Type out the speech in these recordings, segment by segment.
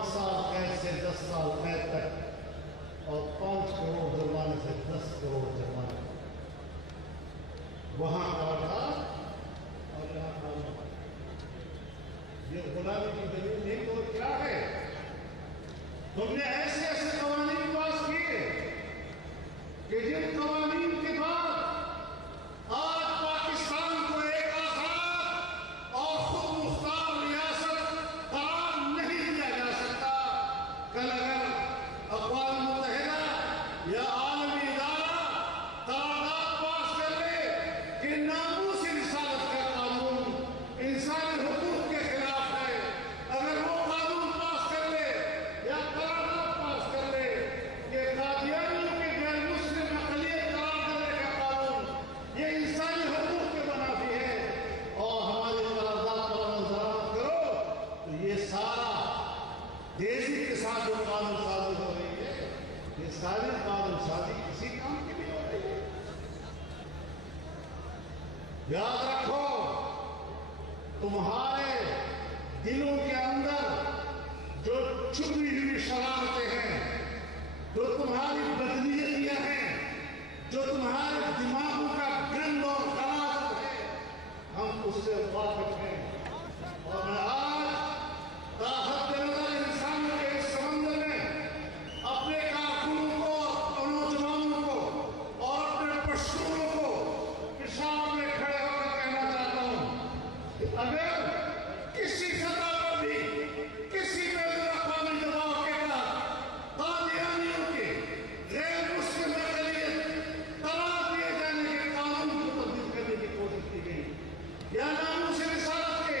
5 سال قید سے 10 سال قید تک اور 5 کروڑ جرمانے سے 10 کروڑ جرمانے، وہاں کہا تھا اور یہاں کہا یہ غلامی کی دلیل نہیں تو کیا ہے؟ تم نے ایسے ایسے قوانین پاس کیے کہ جن قوانین کے بعد آج پاکستان کو ایک آزاد اور خود مختار ریاست قرار نہیں دیا جا سکتا۔ کل اگر اقوام متحدہ یا عالمی ادارہ قرارداد پاس کر لے کہ ناموس رسالت کا قانون انسانی حقوق کے خلاف ہے، اگر وہ قانون پاس کر لے یا قرارداد پاس کر لے کہ قادیانیوں کے غیر مسلم اقلیت قرار دینے کا قانون یہ انسانی حقوق کے منافی ہے اور ہماری قرارداد پر عمل درآمد کرو، تو یہ سارا تیزی کے ساتھ جو قانون سازی ہو رہی ہے یہ ساری قانون سازی اسی کام کے لیے ہو رہی ہے۔ یاد رکھو تمہارے دلوں کے اندر جو چھپی ہوئی شرارتیں ہیں، جو تمہاری بدنیتیاں ہیں، جو تمہارے دماغوں کا گند اور غلاظت ہے، ہم اس سے واقف ہیں اور میں آج طاقت نظر انسانوں کے اس سمندر میں اپنے کارکنوں کو اور نوجوانوں کو اور اپنے پشتونوں کو پیشاب میں کھڑے ہو کر کہنا چاہتا ہوں کہ اگر کسی سطح پر بھی کسی بین الاقوامی دباؤ کے تحت قادیانیوں کے غیر مسلم اقلیت قرار دیے جانے کے قانون کو تبدیل کرنے کی کوشش کی گئی یا ناموس رسالت کے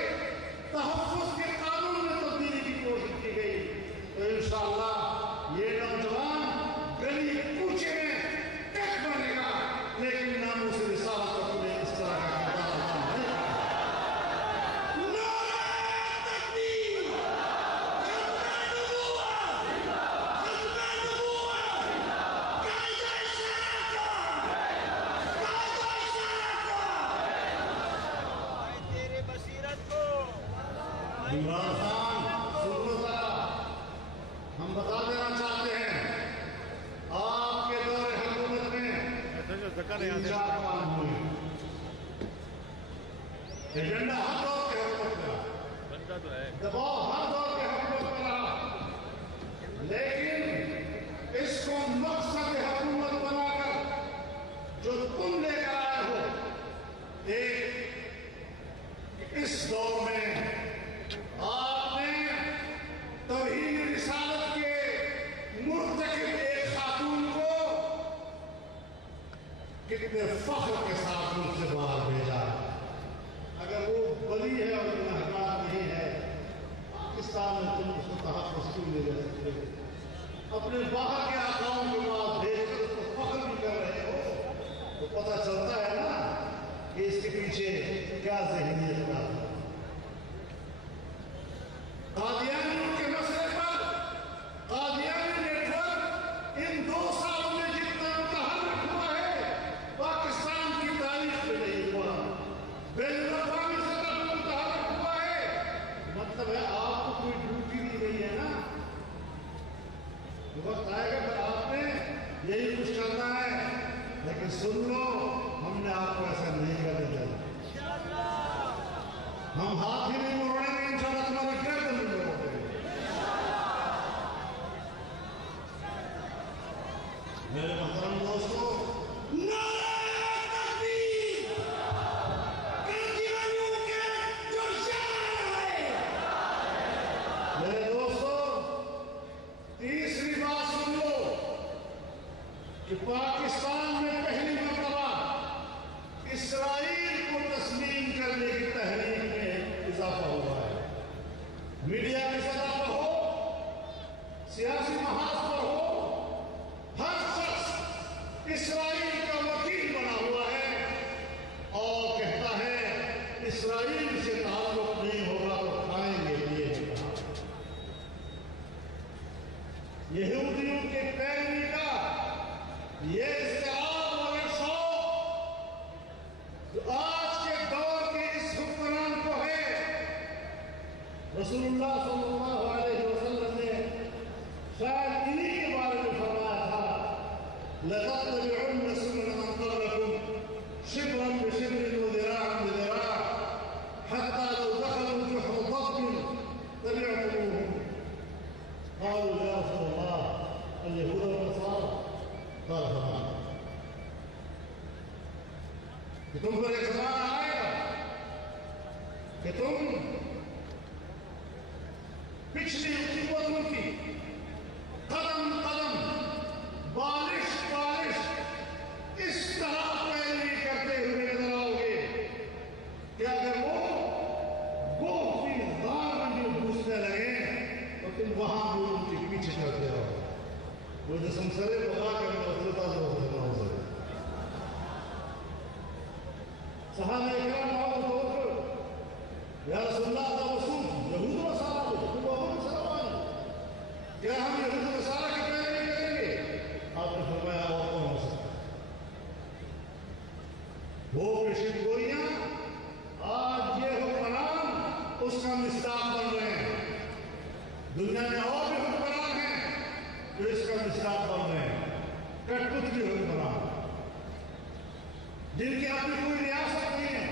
تحفظ کے قانون میں تبدیلی کی کوشش کی گئی، تو انشاءاللہ یہ نوجوان گلی کوچے میں ٹک بنے گا، لیکن ناموس رسالت کو تمہیں اس طرح کا کردار نہیں کرنا۔ عمران خان سنو ذرا، ہم بتا دینا چاہتے ہیں آپ کے دور حکومت میں 3-4 کام ہوئے، ایجنڈا ہر دور کے حکومت کا دباؤ ہر دور کے حکومت کا رہا، لیکن اس کو مقصد حکومت بنا کر جو تم لے کر آئے ہو، ایک اس دور میں آپ نے توہین رسالت کے مرتکب ایک خاتون کو کتنے فخر کے ساتھ ان سے باہر بھیجا۔ اگر وہ بری ہے اور گنہگار نہیں ہے، پاکستان میں تم اس کو تحفظ کیوں نہیں دے سکتے؟ اپنے باہر کے آقاؤں کے پاس بھیج کر اس کو فخر بھی کر رہے ہو، تو پتہ چلتا ہے نا کہ اس کے پیچھے کیا ذہنیت کا ہے۔ قادیانیوں کے مسئلے پر قادیانی نیٹ ورک ان 2 سالوں میں جتنا متحرک ہوا ہے پاکستان کی تاریخ میں نہیں ہوا، بین الاقوامی سطح پر متحرک ہوا ہے، مطلب ہے آپ کو کوئی ڈیوٹی دی گئی ہے نا، وقت آئے گا پھر آپ نے یہی کچھ کرنا ہے، لیکن سن لو ہم نے آپ کو ایسا نہیں کرنے دینا، ہم ہاتھ ہی نہیں موڑیں گے، انشاءاللہ تمہارا گردن نہیں موڑیں گے۔ میرے محترم دوستو، نعرہ تکبیر! قادیانیوں کے جو شعار ہے! میرے دوستو، تیسری بات سن لو کہ پاکستان میں پہلی مرتبہ اسرائیل کو تسلیم کرنے کی تحریک میں اضافہ ہوا ہے۔ میڈیا کی سطح پر ہو، سیاسی محاذ پر ہو، ہر شخص اسرائیل کا وکیل بنا ہوا ہے اور کہتا ہے اسرائیل سے تعلق نہیں ہوگا تو کھائیں گے یہ کہا۔ یہودیوں کے پیروی کا یہ استعار اور شوق جو آج کے دور کے اس حکمران کو ہے، رسول اللہ صلی اللہ علیہ وسلم نے لَتَتَّبِعُنَّ سُنَنَ مَنْ قَبْلَكُمْ شِبْرًا بِشِبْرٍ وَذِرَاعًا بِذِرَاعٍ حَتَّى لَوْ دَخَلُوا جُحْرَ ضَبٍّ تَبِعْتُمُوهُمْ قالوا يا رسول الله اليهود والنصارى قال فما کہ تم پر ایک زمانہ آئے گا کہ تم پچھلی قوتوں کی قدم قدم بالش بالش اس طرح پیروی کرتے ہوئے نظر آؤ گے کہ اگر وہ اپنی غار میں جو گھسنے لگے تو تم وہاں بھی ان کے پیچھے چلتے رہو. وہ جسم سرے بغا کرنے وصلتا سے وصلنا ہو سکے. صحابہ اکرام آؤ تو یا رسول اللہ کا رسول یہود و نصارہ کو تم بہت سلام کیا ہم یہود و نصارہ کی پیروی کریں گے؟ آپ نے فرمایا اور کون ہو سکتا وہ پیشن گوئیاں آج یہ حکمران اس کا مصداق بن رہے ہیں. دنیا میں اور بھی حکمران ہیں جو اس کا مصداق بن رہے ہیں. کٹپت بھی حکمران جن کی اپنی کوئی ریاست نہیں ہے.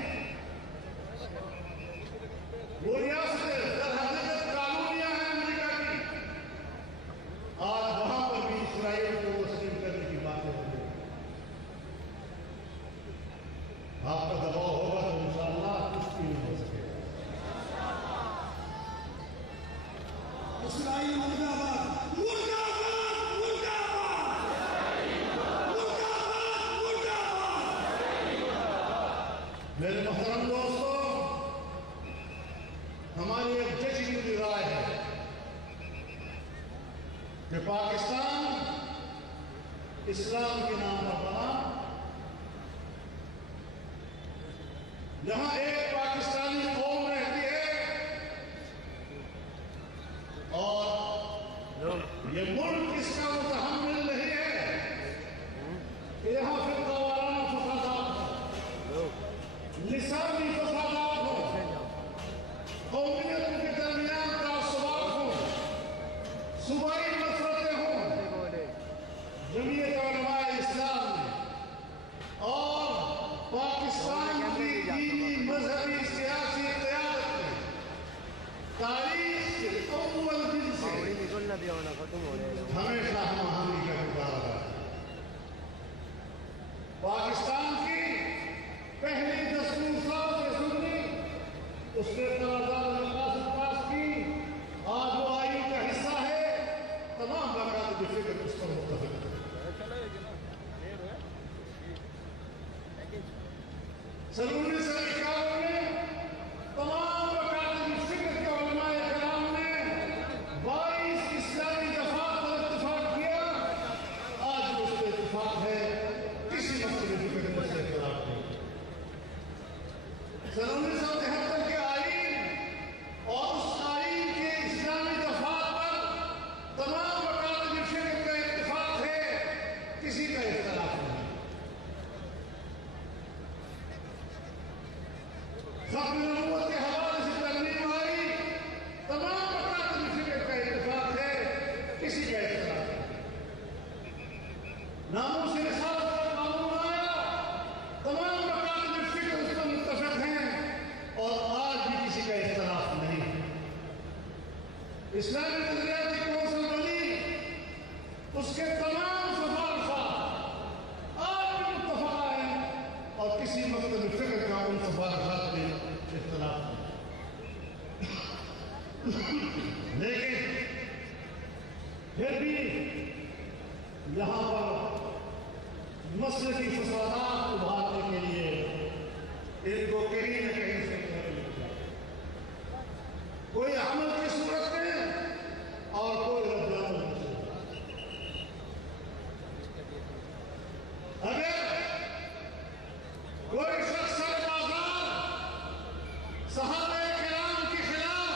وہ ریاستیں در حقیقت کالونیاں ہیں امریکہ کی. آج وہاں پر بھی اسرائیل کو تسلیم کرنے کی باتیں ہو رہی ہیں. آپ کا دباؤ ہوگا تو انشاءاللہ کچھ بھی نہیں ہو سکے گا. اسرائیل مردہ آباد مردہ آباد مردہ آباد مردہ آباد. میرے محترم دوستو ہماری ایک ججی کی رائے ہے کہ پاکستان اسلام کے نام پر بنا. یہاں ایک پاکستانی قوم رہتی ہے اور یہ ملک اس کا متحمل نہیں ہے کہ یہاں فرقہ وارانہ فسادات ہو، لسانی فسادات ہو، قومیتوں کے درمیان تعصبات ہوں، صوبائی نفرتیں ہوں. جمعیت علماء اسلام نے اور پاکستان کی دینی مذہبی سیاسی قیادت نے تاریخ کے اول دن سے ہمیشہ ہم آہنگی کا کردار ادا کیا. پاکستان کی پہلی دستور ساز نے سنی، اس نے قرارداد مقاصد پاس کی. آج وہ آئین کا حصہ ہے. تمام مقاصد فکر اس پر متفق ہے. سن 1951 میں تمام مقاصد فکر کے علماء کرام نے 22 اسلامی دفعات پر اتفاق کیا. آج بھی اس پہ اتفاق ہے، کسی مسئلے فکر میں سے اختلاف نہیں. سن 1973 کے آئین اور اس آئین کے اسلامی دفعات پر تمام مقاصد فکر کا اتفاق ہے، کسی کا اختلاف نہیں. ختم نبوت کے حوالے سے ترمیم آئی، تمام مقاصد فکر کا اتفاق ہے، کسی کا اختلاف نہیں. ناموس رسالت کا قانون آیا، تمام مقاصد فکر اس پر متفق ہیں اور آج بھی کسی کا اختلاف نہیں. اسلامی نظریاتی کونسل بنی، اس کے تمام سفارشات آج بھی متفق ہیں اور کسی مکتب فکر کا ان سفارشات میں اختلاف نہیں. لیکن پھر بھی یہاں پر مسلکی فسادات ابھارنے کے لیے ان کو کہیں نہ کہیں سے کوئی عمل کی صورت میں اور کوئی رد عمل کی صورت. اگر کوئی شخص صحابہ کرام کے خلاف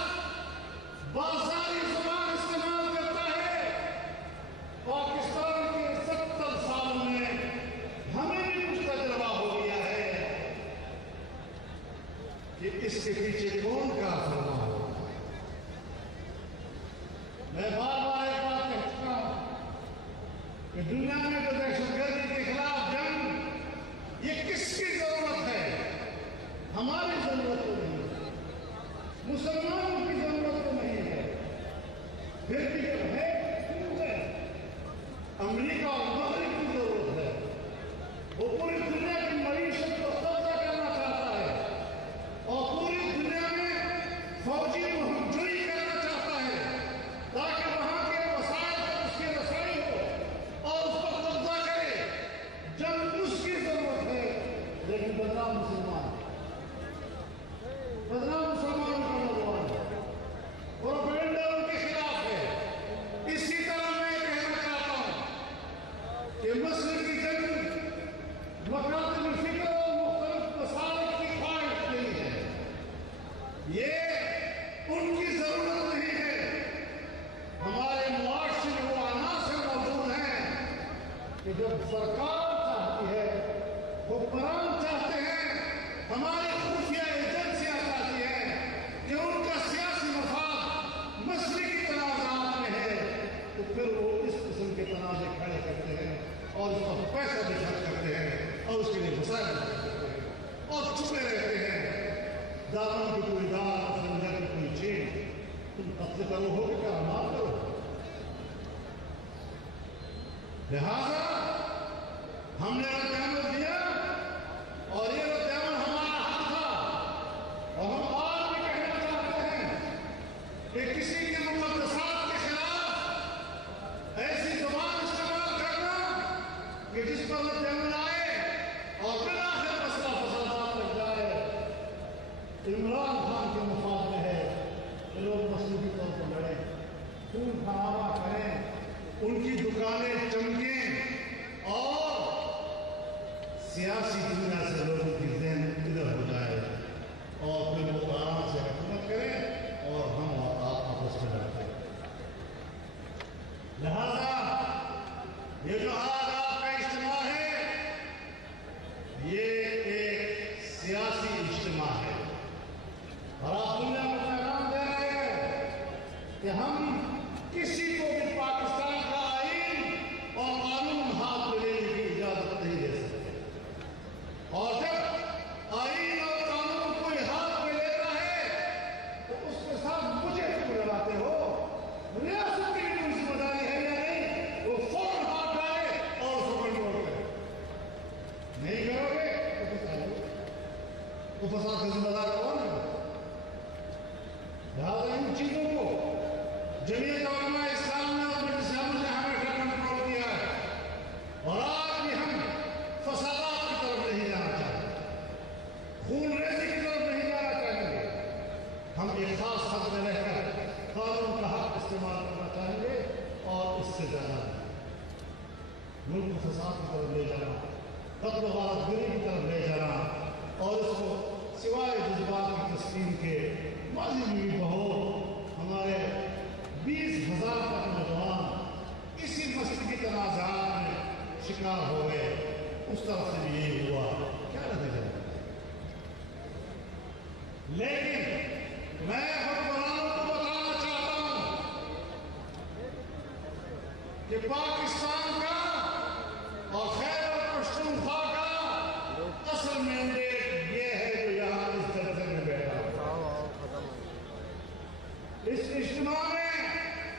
بازاری زبان استعمال کرتا ہے، پاکستان کے 70 سالوں میں ہمیں بھی کچھ تجربہ ہو گیا ہے. پھر بھی جب ہے کیوں ہے؟ امریکہ اور مغرب کی ضرورت ہے. وہ پوری دنیا کی معیشت کو قبضہ کرنا چاہتا ہے اور پوری دنیا میں فوجی مہم جوئی کرنا چاہتا ہے تاکہ وہاں کے وسائل پر اس کی رسائی ہو اور اس پر قبضہ کرے. جب اس کی ضرورت ہے لیکن بدنام مسلمان کا نوجوان ہے. پروپیگنڈا ان کے خلاف ہے. اسی طرح میں کہنا چاہتا ہوں کہ مصر کی جنگ مکاتب الفکر اور مختلف مسائل کی خواہش نہیں ہے. یہ ان کی ضرورت نہیں ہے. ہمارے معاشرے میں وہ عناصر موجود ہیں کہ جب سرکار چاہتی ہے، حکمران چاہتے ہیں، ہماری خفیہ ایجنسیاں چاہتی ہیں کہ ان کا سیاسی مفاد مشرقی تنازعات میں ہے، تو پھر وہ اس قسم کے تنازع کھڑے کرتے ہیں اور اس پر پیسہ بھی خرچ کرتے ہیں اور اس کے لیے مسائل خرچ کرتے ہیں اور چھپے رہتے ہیں. دامن کی کوئی دار، سمجھا کی کوئی چین، تم قبضے کرو ہو کہ کیا معاف کرو. لہذا ہم نے رد عمل دیا اور یہ رد عمل ہمارا حق تھا اور ہم آج بھی کہنا چاہتے ہیں کہ کسی کے مقدسات کے خلاف ایسی زبان استعمال کرنا کہ جس پر رد عمل آئے اور بالآخر مسئلہ فسادات لگ جائے. عمران خان کے مفاد میں ہے کہ لوگ مسلم کی طور پر لڑیں، خون خرابہ کریں، ان کی دکانیں چمکیں اور سیاسی دنیا سے لوگوں کی ذہن ادھر ہو جائے اور پھر وہ آرام سے حکومت کریں اور ہم اور آپ آپس میں لڑتے ہیں. لہذا یہ جو آج آپ کا اجتماع ہے یہ ایک سیاسی اجتماع ہے اور آپ دنیا کو پیغام دے رہے ہیں کہ ہم کسی کو بھی پاکستان کا آئین اور قانون ہاتھ میں لینے کی اجازت نہیں دے سکتے. اور جب آئین اور قانون کوئی ہاتھ میں لیتا ہے تو اس کے ساتھ مجھے کیوں لگاتے ہو؟ ریاست کی بھی کوئی ذمہ داری ہے یا نہیں؟ وہ فوراً ہاتھ ڈالے اور اس کو کنٹرول کرے. نہیں کرو گے تو فساد کا ذمہ دار کون ہے؟ لہٰذا ان چیزوں کو جمعیت علماء اسلام نے اور مجلس احمد نے ہمیشہ کنٹرول کیا ہے اور آج بھی ہم فسادات کی طرف نہیں جانا چاہتے، خون ریزی کی طرف نہیں جانا چاہیں گے. ہم ایک خاص حد میں رہ کر قانون کا حق استعمال کرنا چاہیں گے اور اس سے زیادہ ملک کو فساد کی طرف لے جانا، قتل و غارت گری کی طرف لے جانا اور اس کو سوائے جذبات کی تسلیم کے ماضی میں بھی بہت ہمارے 20,000 تک نوجوان اسی مسئلے کی تنازعات میں شکار ہو گئے. اس طرح سے بھی یہی ہوا، کیا نتیجہ ہے؟ لیکن میں حکمرانوں کو بتانا چاہتا ہوں کہ پاکستان کا اور خیبر پختونخوا کا اصل مینڈیٹ یہ ہے جو یہاں اس جلسے میں بیٹھا اس اجتماع میں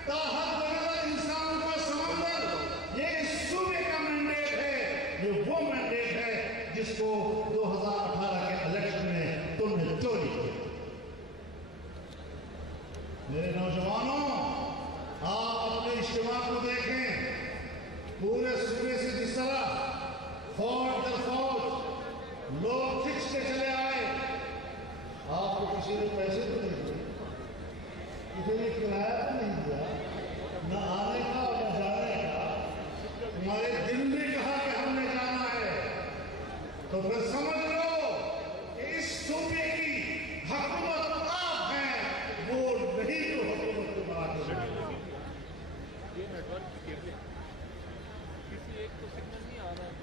تاحد نظر انسان کا سمندر یہ اس صوبے کا مینڈیٹ ہے. یہ وہ مینڈیٹ ہے جس کو 2018 کے الیکشن میں تم نے چوری کی. میرے نوجوانوں، آپ اپنے اجتماع کو دیکھیں. پورے صوبے سے جس طرح فوج در فوج لوگ کھنچتے چلے آئے. آپ کو کسی نے پیسے تو نہیں دیے، کسی نے کرایہ تو نہیں دیا، نہ آنے کا اور نہ جانے کا. ہمارے دل نے کہا کہ ہم نے جانا ہے تو پھر سمجھ لو کہ اس صوبے کی حکومت آپ ہیں، وہ نہیں جو حکومت کو بنا کے بیٹھے.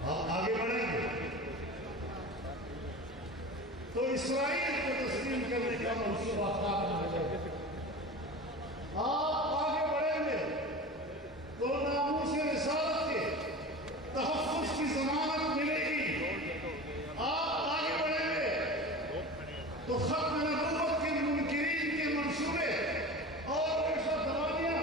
آپ آگے بڑھیں گے تو اسرائیل کو تسلیم کرنے کا منصوبہ کار ہو جائے گا. آپ آگے بڑھیں گے تو ناموس رسالت کے تحفظ کی ضمانت ملے گی. آپ آگے بڑھیں گے تو ختم نبوت کے منکرین کے منصوبے اور پیشہ دوانیاں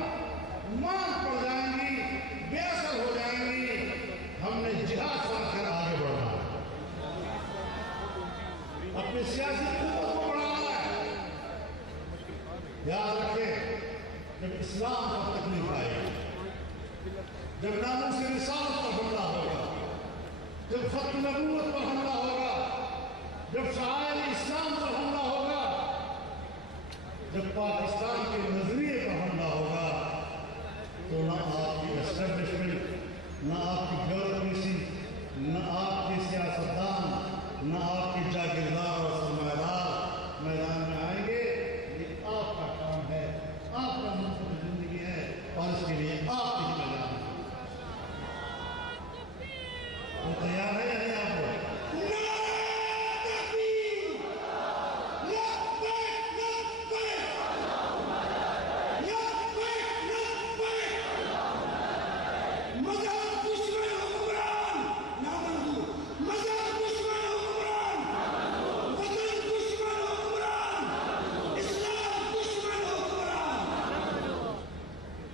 اسلام پر تکلیف آئے گی، جب ناموس رسالت پر حملہ ہوگا، جب ختم نبوت پر حملہ ہوگا، جب شعائر اسلام پر حملہ ہوگا، جب پاکستان کے نظریے پر حملہ ہوگا، تو نہ آپ کی اسٹیبلشمنٹ، نہ آپ کی بیوروکریسی، نہ آپ کے سیاستدان، نہ آپ کے جاگیردار اور سرمایہ دار میدان میں آئیں گے۔ یہ آپ کا کام ہے، آپ کا منصوبہ زندگی ہے، اور اس کے لیے آپ کی ذمہ داری ہے۔ وہ تیار ہے یا نہیں آپ کو؟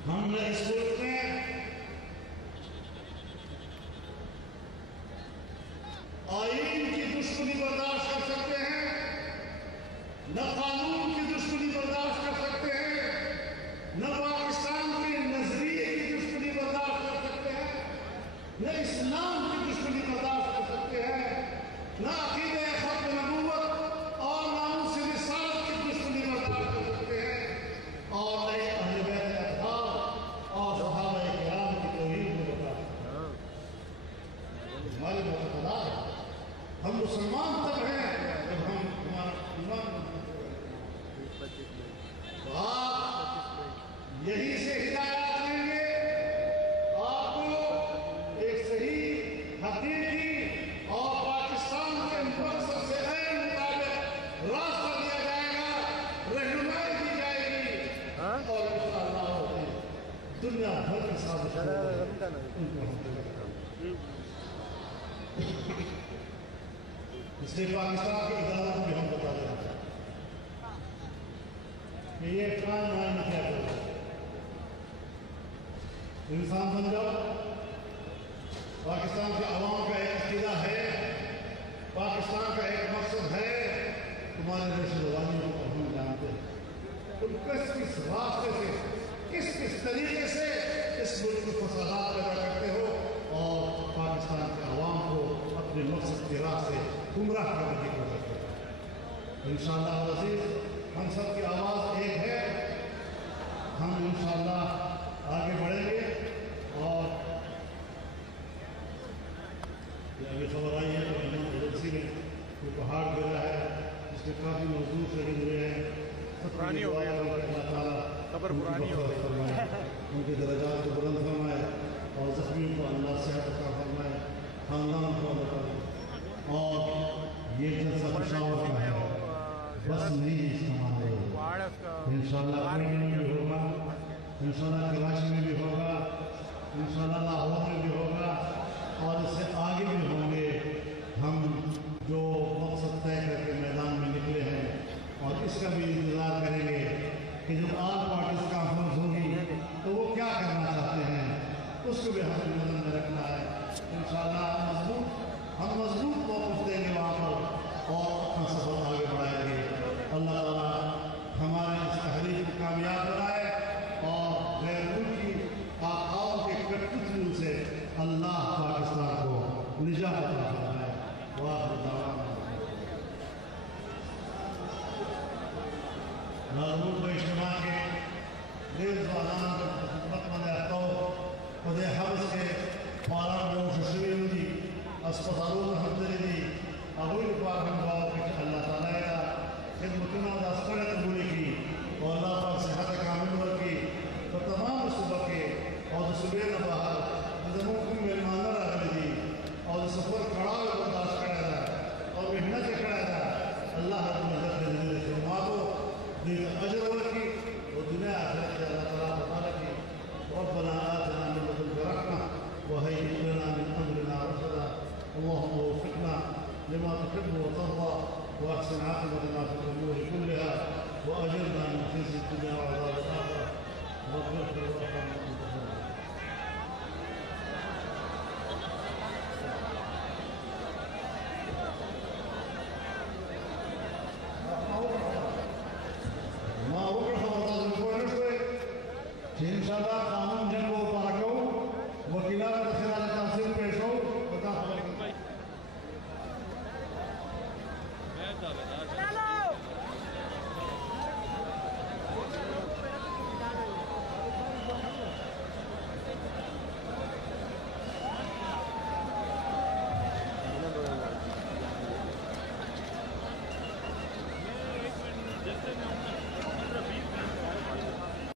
ہم نے اس ملک میں آئین کی دشمنی برداشت کر سکتے ہیں، نہ قانون کی دشمنی برداشت کر سکتے ہیں، نہ پاکستان کے نظریے کی دشمنی برداشت کر سکتے ہیں، نہ اسلام کی دشمنی برداشت کر سکتے ہیں، نہ عقیدہ ختم نبوت اور ناموس رسالت کی دشمنی برداشت کر سکتے ہیں، اور نہ اہل بیت اطہار اور صحابہ کرام کی توہین کو برداشت کرتے ہیں۔ ہماری بہت خدا ہے، ہم مسلمان تب ہیں جب ہم ہمارا ایمان تو آپ یہی سے ہدایات لیں گے، آپ کو ایک صحیح حقیقی اور پاکستان کے مقصد سے عین مطابق راستہ دیا جائے گا، رہنمائی دی جائے گی، اور انشاءاللہ دنیا بھر کی سازش اس لیے پاکستان کی عدالت بھی ہم بتا دینا چاہتے ہیں کہ یہ کام نہ کیا کرو، انسان بن جاؤ۔ پاکستان کے عوام کا ایک عقیدہ ہے، پاکستان کا ایک مقصد ہے، تمہارے رشد روانیوں کو ہم جانتے ہیں، تم کس راستے سے، کس طریقے سے اس ملک میں فسادات پیدا کرتے ہو اور پاکستان کے عوام کو اپنے مقصد کی راہ سے گمراہ کرنے کی کوشش کرتے ہیں۔ انشاءاللہ العزیز ہم سب کی آواز ایک ہے، ہم انشاءاللہ آگے بڑھیں گے۔ اور یہ ابھی خبر آئی ہے کہ ایجنسی میں کوئی پہاڑ گرا ہے جس میں کافی مزدور شہید ہوئے ہیں، پرانی ہو گئی اللہ تعالیٰ خبر پرانی ہو گئی، فرمائے، ان کے درجات کو بلند فرمائے، اور زخمیوں کو اللہ صحت عطا فرمائے، خاندان کو عطا فرمائے۔ اور یہ جلسہ پشاور کا ہے، بس نہیں اس کا مانگے، انشاءاللہ پونے میں بھی ہوگا، انشاءاللہ کراچی میں بھی ہوگا، انشاءاللہ لاہور میں بھی ہوگا، اور اس سے آگے بھی ہوں گے۔ ہم جو مقصد طے کر کے میدان میں نکلے ہیں، اور اس کا بھی انتظار کریں گے کہ جب آل پارٹیز کانفرنس ہوگی تو وہ کیا کرنا چاہتے ہیں، اس کو بھی ہمیں نظر میں رکھنا ہے۔ انشاءاللہ ہم مضبوط موقف دیں گے وہاں پر، اور اپنا سفر آگے بڑھائیں گے۔ اللہ تعالیٰ ہمارے اس تحریک کو کامیاب بنائے، اور غیر ملکی آقاؤں کے کٹپٹیوں سے اللہ پاکستان کو نجات عطا فرمائے۔ وآخر دعوانا نارمول کو اجتماع کے دل زوانان کو خدمت مند احتو خدے حبس کے پاران جو ششوی ہوئی اسپتالوں میں حمدری دی اگوی پاک ہم دعاوں کی اللہ تعالیٰ یا خدمتنا دا اسکڑے قبولی کی، اور اللہ پاک صحت کامل ورکی، تو تمام صبح کے اور صبح باہر زموں کو مہمانہ رہنے دی، اور سفر کھڑا ہوئے برداشت کرے دا اور محنت کھڑا دا، اللہ رب العزت کے ذریعے سے ماتو دین اجر ورکی، اور دنیا آخرت کے اللہ تعالیٰ بطالہ کی۔ ربنا آتنا من لدنك رحمة وهيئ لنا من أمرنا رشدا، اللهم وفقنا لما تحب وترضى، وأحسن عاقبتنا في الأمور كلها، وأجرنا من خزي الدنيا وعذاب الآخرة، واغفر لنا وارحمنا وانت خير الراحمين۔ انشاءاللہ